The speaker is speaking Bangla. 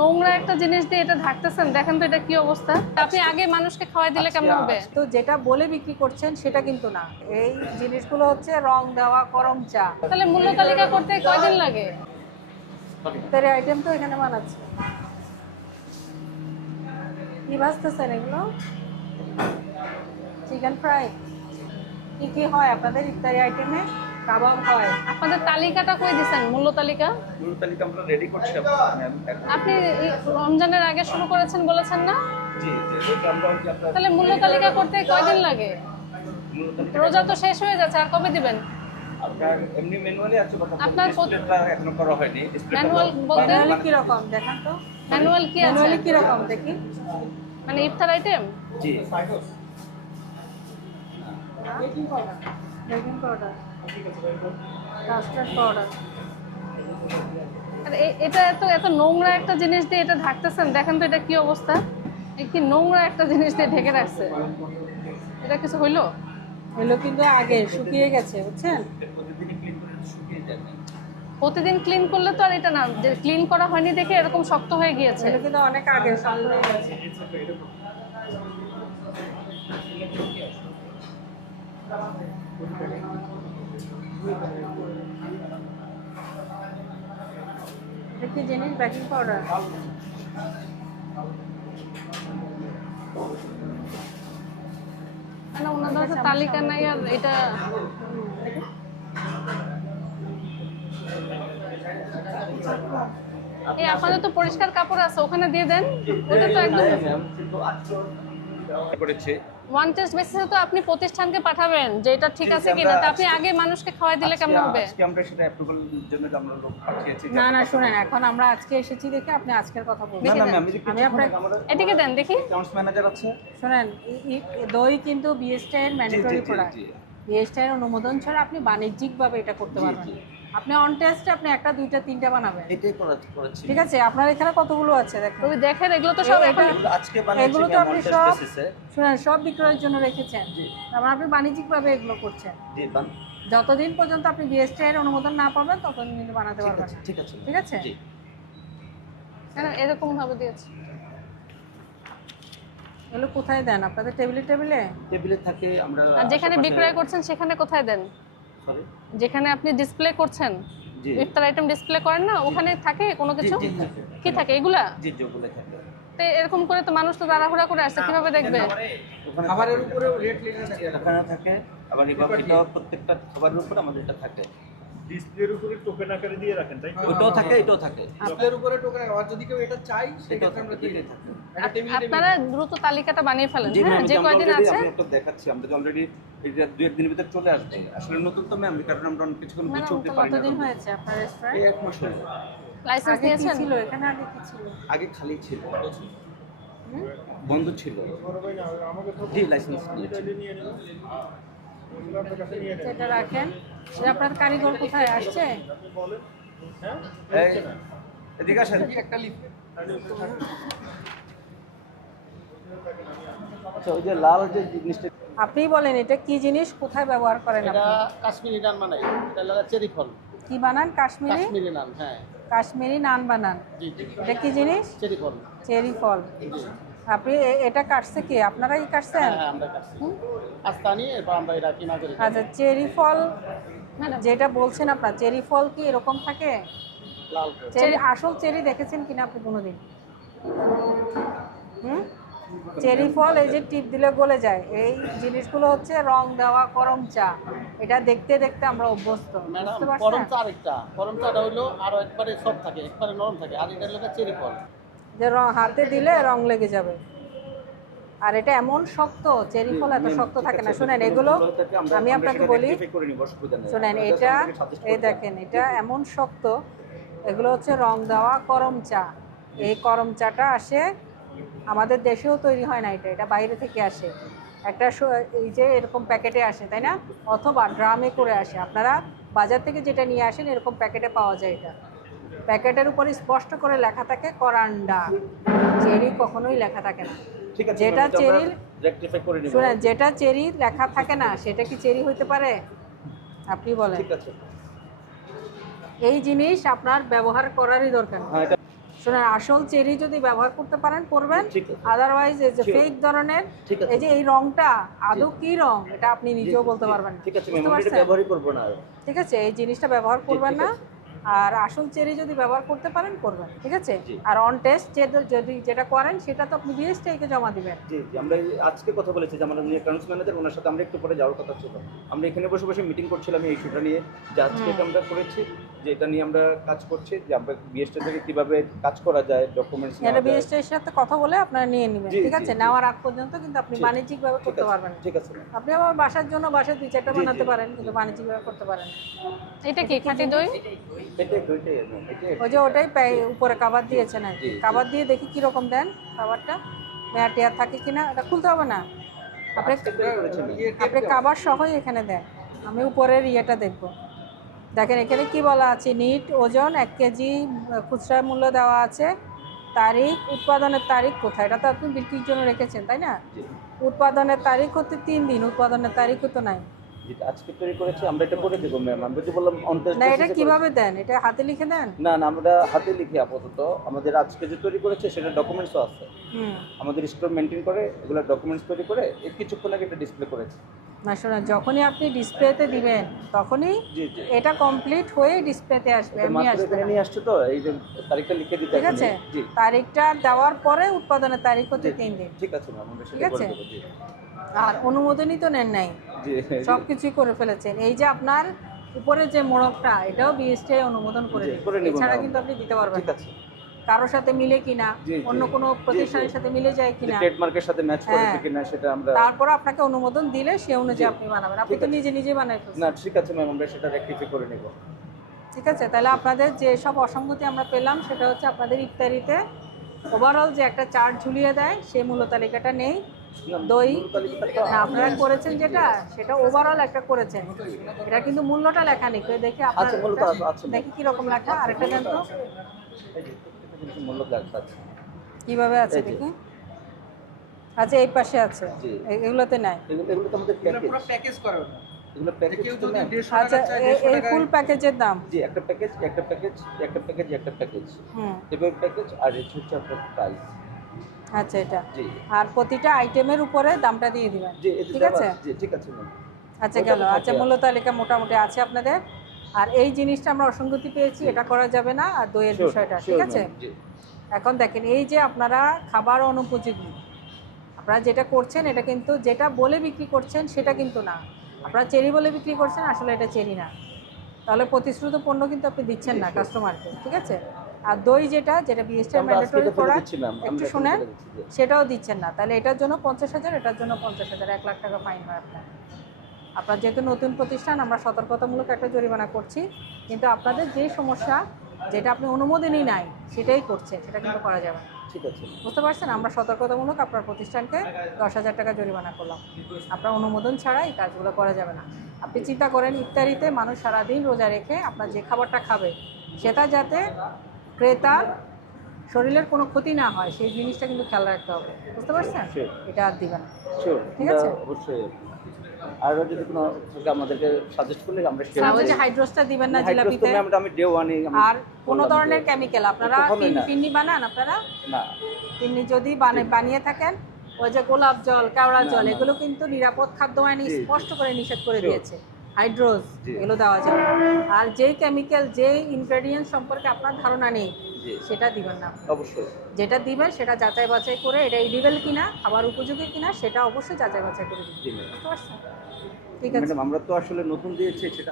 নোংরা একটা জিনিস দিয়ে এটা ঢাকতেছেন, দেখেন তো এটা কি অবস্থা। আপনি আগে মানুষকে খাওয়াই দিলে কেমন হবে? তো যেটা বলে বিক্রি করছেন সেটা কিন্তু না, এই জিনিসগুলো হচ্ছে রং দেওয়া করম চা। তাহলে মূল্য তালিকা করতে কয়দিন লাগে? ইফতারি আইটেম তো এখানে বানাচ্ছে। কি ভাজতেছেন এগুলো? Chicken fry. কি কি হয় আপনাদের ইফতারি আইটেমে? কাবাব হয়। আপনাদের তালিকাটা কই দিছেন, মূল্য তালিকা? মূল তালিকা আমরা রেডি করছি। আপনি রমজানের আগে শুরু করেছেন বলেছেন না? জি জি, এটা আমরা হচ্ছে আপনার তাহলে মূল্য তালিকা করতে কয়দিন লাগে? মূল তালিকা রোজা তো শেষ হয়ে যাচ্ছে, আর কবে দিবেন? আপনার এমনি ম্যানুয়ালি আছে, বাট আপনার ডিসপ্লেটা এখনো করা হয়নি। ডিসপ্লেটা ম্যানুয়াল বলতে ম্যানুয়ালি কি রকম দেখান তো? ম্যানুয়াল কি আছে? ম্যানুয়ালি কি রকম দেখি? মানে ইফতার আইটেম? জি baking powder, baking powder, custard powder. আর এটা এত এত নোংরা একটা জিনিস দিয়ে এটা ঢাকতেছেন, দেখেন তো এটা কি অবস্থা। এই কি নোংরা একটা জিনিস দিয়ে ঢেকে রাখছে, এটা কিছু হইলো? এগুলো কিন্তু আগে শুকিয়ে গেছে, বুঝছেন? প্রতিদিনই ক্লিন করে শুকিয়ে যায় না। প্রতিদিন ক্লিন করলে তো আর এটা না, যে ক্লিন করা হয়নি দেখে এরকম শক্ত হয়ে গিয়েছে। এগুলো কিন্তু অনেক আগে সঙ্গে হয়ে গেছে। এটা কি জিনিস? Baking powder. মানে ওনাদের কাছে তালিকা নাই, আর এটা এই আপনাদের তো পরিষ্কার কাপড় আছে, ওখানে দিয়ে দেন। ওটা তো একদম করেছে। ওয়ান টেস্ট বেসিসে তো আপনি প্রতিষ্ঠানকে পাঠাবেন যে এটা ঠিক আছে কিনা। তা আপনি আগে মানুষকে খাওয়াই দিলে কেমন হবে? আজকে আমরা সেটা অ্যাপ্রুভালের জন্য আমরা লোক পাঠিয়েছি। না না, শুনেন, এখন আমরা আজকে এসেছি দেখে আপনি আজকের কথা না বলবেন। না আমি আমি আপনার এদিকে দেন দেখি। অ্যাকাউন্টস ম্যানেজার আছে। শুনেন, দই কিন্তু বিএসটি এর ম্যান্ডেটরি জি, জি, প্রোডাক্ট। জি। বিএসটি এর অনুমোদন ছাড়া আপনি বাণিজ্যিকভাবে এটা করতে জি, পারবেন জি। না। আপনি অন টেস্টে আপনি একটা দুইটা তিনটা বানাবেন, এটাই করেছি। ঠিক আছে? আপনার এখানে কতগুলো আছে দেখুন। ওই দেখেন, এগুলো তো সব এখন এগুলো আজকে বানিয়েছি এগুলো তো আপনি মন্টেজ সব বেসিসে। শুনেন সব বিক্রয়ের জন্য রেখেছেন। জি। তারপর আপনি বাণিজ্যিকভাবে এগুলো করছেন। জি যতদিন পর্যন্ত আপনি বিএসটি এর অনুমোদন না পাবেন ততদিন কিন্তু বানাতে ঠিক পারবেন আছে, না। ঠিক আছে। ঠিক আছে? জি। এরকম ভাবে দিয়েছে। এগুলো কোথায় দেন? আপনাদের টেবিলে টেবিলে? টেবিলে থাকে। আমরা আর যেখানে বিক্রয় করছেন সেখানে কোথায় দেন? সরি যেখানে আপনি ডিসপ্লে করছেন, জি ইফতার আইটেম ডিসপ্লে করেন না, ওখানে থাকে কোনো জি, কিছু? জি থাকে। কি থাকে এগুলা? জি যেগুলো থাকে। তো এরকম করে তো মানুষ তো তাড়াহুড়া করে আসছে, কিভাবে দেখবে? ওখানে খাবারের উপরে রেট লেখা থাকে। আবার এটাও প্রত্যেকটা খাবারের উপরে আমাদের এটা থাকে। ডিসপ্লের উপরে টোকেন আকারে দিয়ে রাখেন, তাই তো? ওটাও থাকে, এটাও থাকে। ডিসপ্লের উপরে টোকেন, আর যদি কেউ এটা চাই সেক্ষেত্রে আমরা দিয়ে দিই। থাকে। এটা টেবিলে আপনারা দ্রুত তালিকাটা বানিয়ে ফেলেন, জি হ্যাঁ, ম্যাম, যে কয়দিন আছে। আমি একটা দেখাচ্ছি, আমাদের অলরেডি এটা 2-1 দিনের ভিতরে চলে আসবে। আসলে নতুন তো ম্যাম, কারণ আমরা অনেক কিছুক্ষণ ম্যাডাম, চলতে তো পারি না। কতদিন হয়েছে আপনার রেস্টুরেন্ট? এই 1 মাস হলো। লাইসেন্স আগে কি নিয়েছেন? ছিল এখানে? আগে কি ছিল? আগে খালি ছিল, হুম? বন্ধ ছিল। বড় ভাই না, আমাকে তো জি লাইসেন্স নিয়েছি। নিয়ে নিন। ওগুলো আপনার কাছে নিয়ে নেন। এটা রাখেন। যে আপনার কারিগর কোথায় আসছে? আপনি বলেন। হ্যাঁ? এই, এদিকে আসেন। একটা লিফট আচ্ছা, ওই যে লাল যে জিনিসটা আপনি বলেন এটা কি জিনিস, কোথায় ব্যবহার করেন এটা আপনি? কাশ্মীরি নান বানাই, এটা লাগা চেরি ফল। কি বানান? কাশ্মীরি? কাশ্মীরি নান, হ্যাঁ। কাশ্মীরি নান বানান। জি জি, এটা কি জিনিস? চেরি ফল। চেরি ফল। জি। আপনি এটা কাটছে কি? আপনারাই কাটছেন? হ্যাঁ হ্যাঁ, আমরা কাটছি। আস্তা নিয়ে এরপর আমরা এটা কিনা করি। আচ্ছা, চেরি ফল ম্যাডাম, যেটা বলছেন আপনার, চেরি ফল কি এরকম থাকে? লাল করে। চেরি, আসল চেরি দেখেছেন কিনা আপনি কোনোদিন? হুম? চেরি ফল এই যে টিপ দিলে গলে যায়, এই জিনিসগুলো হচ্ছে রং দেওয়া করম চা। এটা দেখতে দেখতে আমরা অভ্যস্ত, ম্যাডাম, বুঝতে গরম পারছেন? চা আরেকটা। গরম চাটা হইলো আরো একবারে সফট থাকে, একবারে নরম থাকে। আর এটা লাগা চেরি ফল। যে হাতে দিলে রং লেগে যাবে। আর এটা এমন শক্ত, চেরি ফল এত শক্ত থাকে না। শুনেন, এগুলো আমি আপনাকে বলি, শুনেন, এটা এই দেখেন, এটা এমন শক্ত। এগুলো হচ্ছে রং দেওয়া করম চা। এই করম চাটা আসে আমাদের দেশেও তৈরি হয় না, এটা এটা বাইরে থেকে আসে। একটা এই যে এরকম প্যাকেটে আসে, তাই না? অথবা ড্রামে করে আসে। আপনারা বাজার থেকে যেটা নিয়ে আসেন এরকম প্যাকেটে পাওয়া যায়। এটা প্যাকেটের উপরে স্পষ্ট করে লেখা থাকে করান্ডা। চেরি কখনোই লেখা থাকে না। ঠিক আছে, যেটা চেরি, রেকটিফাই করে নিব। শুনেন, যেটা চেরি লেখা থাকে না সেটা কি চেরি হইতে পারে? আপনি বলেন। ঠিক আছে। এই জিনিস আপনার ব্যবহার করারই দরকার নেই। হ্যাঁ, এটা শোনেন, আসল চেরি যদি ব্যবহার করতে পারেন করবেন, ঠিক আছে। আদারওয়াইজ এই যে Sure. ফেক ধরনের, ঠিক আছে। এই যে এই রংটা আদৌ কি রং এটা আপনি নিজেও বলতে পারবেন না। ঠিক আছে বুঝতে ম্যাম, আমি এটা পারছেন? ব্যবহারই করবো না আর। ঠিক আছে, এই জিনিসটা ব্যবহার করবেন ঠিক না। আছে। আর আসল চেরি যদি ব্যবহার করতে পারেন করবেন, ঠিক আছে। জি। আর অন টেস্ট যদি যেটা করেন সেটা তো আপনি বিএসটিআই-কে জমা দিবেন। জি জি, আমরা এই আজকে কথা বলেছি যে আমাদের নিয়ে অ্যাকাউন্টস ম্যানেজার, ওনার সাথে আমরা একটু পরে যাওয়ার কথা ছিল। আমরা এখানে বসে বসে মিটিং করছিলাম এই ইস্যুটা নিয়ে, যে আজকে এটা আমরা করেছি, যে এটা নিয়ে আমরা কাজ করছি, যে আমরা বিএসটি থেকে কীভাবে কাজ করা যায়, ডকুমেন্টস এটা বিএসটিআই-এর সাথে কথা বলে আপনারা নিয়ে নেবেন, জি, ঠিক জি, আছে। জি। নেওয়ার আগ পর্যন্ত কিন্তু আপনি ঠিক। বাণিজ্যিকভাবে করতে পারবেন না। ঠিক আছে ম্যাম। আপনি আবার বাসার জন্য বাসায় 2-4টা জি, বানাতে জি। পারেন, কিন্তু বাণিজ্যিকভাবে করতে পারেন না। এটা কি খাঁটি দই? এটাই দুইটাই ম্যাম, এটাই ওই যে ওটাই উপরে কাভার দিয়েছেন আর কি। জি, জি। কাভার দিয়ে দেখি কিরকম দেন কাভারটা, মেয়ার টেয়ার থাকে কিনা। এটা খুলতে হবে না, আপনি আজকে তৈরি করেছি ম্যাম। আপনি কাভার সহই এখানে দেন। আমি উপরের ইয়েটা দেখব। দেখেন এখানে কি বলা আছে, নিট ওজন 1 কেজি, খুচরা মূল্য দেওয়া আছে, তারিখ, উৎপাদনের তারিখ কোথায়, এটা তো আপনি বিক্রির জন্য রেখেছেন তাই না। জি। উৎপাদনের তারিখ হতে 3 দিন, উৎপাদনের তারিখও তো নাই। যেটা আজকে তৈরি করেছি আমরা এটা করে দেবো ম্যাম। আমি যদি বললাম অন টেস্ট না, এটা কিভাবে দেন, এটা হাতে লিখে দেন? না না, আমরা হাতে লিখি আপাতত। আমাদের আজকে যে তৈরি করেছে সেটা ডকুমেন্টসও আছে, হুম। আমাদের স্টোর মেনটেন করে এগুলো ডকুমেন্টস তৈরি করে এই কিছুক্ষণ আগে এটা ডিসপ্লে করেছে। না শোনেন, যখনই আপনি ডিসপ্লেতে দিবেন তখনই জি জি, এটা কমপ্লিট হয়ে ডিসপ্লেতে আসবে, এটা এমনি মাত্র আসবে এখানে না। নিয়ে আসছে তো, এই যে তারিখটা লিখে দিতে ঠিক এখন। আছে, জি তারিখটা দেওয়ার পরে উৎপাদনের তারিখ হতে জি, 3 দিন। ঠিক আছে ম্যাম, আমরা ঠিক সেটা করে আছে। দেবো। জি আর অনুমোদনই তো নেন নাই, জি সব কিছুই করে ফেলেছেন। এই যে আপনার উপরে যে মোড়কটা, এটাও বিএসটিআই অনুমোদন করে জি, দিবে, করে নিব এছাড়া ম্যাম। কিন্তু আপনি দিতে পারবেন ঠিক না। আছে। কারোর সাথে মিলে কিনা, জি, জি। অন্য কোনো জি, প্রতিষ্ঠানের জি। সাথে মিলে যায় কিনা, ট্রেডমার্কের সাথে ম্যাচ করে হ্যাঁ। কিনা সেটা আমরা। তারপর আপনাকে অনুমোদন দিলে সে অনুযায়ী জি। আপনি বানাবেন। আপনি ঠিক তো আছে। নিজে নিজে বানাই ফেলছেন। না ঠিক আছে ম্যাম, আমরা সেটা রেকটিফাই করে নেব। ঠিক আছে, তাহলে আপনাদের যে সব অসঙ্গতি আমরা পেলাম সেটা হচ্ছে আপনাদের ইফতারিতে ওভারঅল যে একটা চার্ট ঝুলিয়ে দেয় সেই মূল্য তালিকাটা নেই। না, দই মূল তালিকাটা তো না, আপনারা করেছেন যেটা, সেটা ওভারঅল একটা করেছেন, এটা কিন্তু মূল্যটা লেখা নেই। কেউ দেখে আপনার আচ্ছা, মূল্যটা আছে। দেখি কিরকম লেখা, আরেকটা দেন তো এই যে প্রত্যেকটা জিনিসের মূল্য লেখা আছে। কিভাবে আছে এই যে। দেখি। আচ্ছা, এই পাশে আছে, জি। এগুলোতে নাই। এগুলো তো আমাদের প্যাকেজ। প্যাকেজ করে ওটা এগুলো প্যাকেজ কেউ তো যদি ম্যাম। 150 আচ্ছা, টাকা চায়, এই 150 টাকায় ফুল প্যাকেজের দাম। জি, একটা প্যাকেজ, একটা প্যাকেজ, একটা প্যাকেজ, একটা প্যাকেজ, হুম, এবার প্যাকেজ, আর এটা হচ্ছে আপনার প্রাইস। আচ্ছা এটা। জি আর প্রতিটা আইটেমের উপরে দামটা দিয়ে দিবেন, জি, এটা ঠিক দেওয়া আছে। জি ঠিক আছে ম্যাম। আচ্ছা ওটা গেল। তো থাকে আচ্ছা, আছে। মূল্য তালিকা মোটামুটি আছে আপনাদের। আর এই জিনিসটা আমরা অসঙ্গতি পেয়েছি, এটা করা যাবে না। আর দইয়ের Sure, বিষয়টা, ঠিক sure, আছে। ma'am, জি। এখন দেখেন, এই যে আপনারা খাবার অনুপযোগী, আপনারা যেটা করছেন এটা কিন্তু যেটা বলে বিক্রি করছেন সেটা কিন্তু না। আপনারা চেরি বলে বিক্রি করছেন, আসলে এটা চেরি না। তাহলে প্রতিশ্রুত পণ্য কিন্তু আপনি দিচ্ছেন না কাস্টমারকে, ঠিক আছে। আর দই যেটা বিএসটিআই আমরা আজকে ম্যান্ডেটরি এটা ফেলে প্রোডাক্ট, দিচ্ছি, ma'am, একটু আমরা এখন শুনেন, ফেলে দিচ্ছি, জি। সেটাও দিচ্ছেন না। তাহলে এটার জন্য 50,000, এটার জন্য 50,000, 1 লাখ টাকা ফাইন হয় আপনার। আপনার যেহেতু নতুন প্রতিষ্ঠান, আমরা সতর্কতামূলক একটা জরিমানা করছি, কিন্তু আপনাদের যে সমস্যা, যেটা আপনি অনুমোদনই নাই সেটাই করছেন, সেটা কিন্তু করা যাবে না। ঠিক আছে। বুঝতে পারছেন, আমরা সতর্কতামূলক আপনার প্রতিষ্ঠানকে 10,000 টাকা জরিমানা করলাম। আপনার অনুমোদন ছাড়া এই কাজগুলো করা যাবে না। আপনি চিন্তা করেন, ইফতারিতে মানুষ সারাদিন রোজা রেখে আপনার যে খাবারটা খাবে সেটা যাতে ক্রেতার শরীরের কোনো ক্ষতি না হয় সেই জিনিসটা কিন্তু খেয়াল রাখতে হবে। বুঝতে পারছেন, Sure. এটা আর দিবেন না। শিওর, ঠিক আছে। অবশ্যই। আর যদি কোনো থাকে আমাদেরকে সাজেস্ট করলে আমরা আর ওই যে হাইড্রোসটা দিবেন না হাইড্রোস তো জিলাপিতে, ম্যাম আমি ডে ওয়ানে আর কোনো ধরনের কেমিক্যাল আপনারা কখনোই না। পিন্নি বানান, আপনারা না পিন্নি যদি বানিয়ে থাকেন, ওই যে গোলাপ জল, কেওড়া না, জল, না। এগুলো কিন্তু নিরাপদ খাদ্য আইনে জি, জি। স্পষ্ট করে নিষেধ করে Sure. দিয়েছে। হাইড্রোজ জি। এগুলো দেওয়া যাবে না। আর যেই কেমিক্যাল, যেই ইনগ্রেডিয়েন্ট সম্পর্কে আপনার ধারণা নেই জি সেটা দিবেন না। অবশ্যই। যেটা দিবেন সেটা যাচাই বাছাই করে, এটা ইলিগাল কিনা, আবার উপযোগী কিনা, সেটা অবশ্যই যাচাই বাছাই করে দিবেন। জি ম্যাম। বুঝতে পারছেন? ঠিক আছে। ম্যাডাম আমরা তো আসলে নতুন দিয়েছি সেটা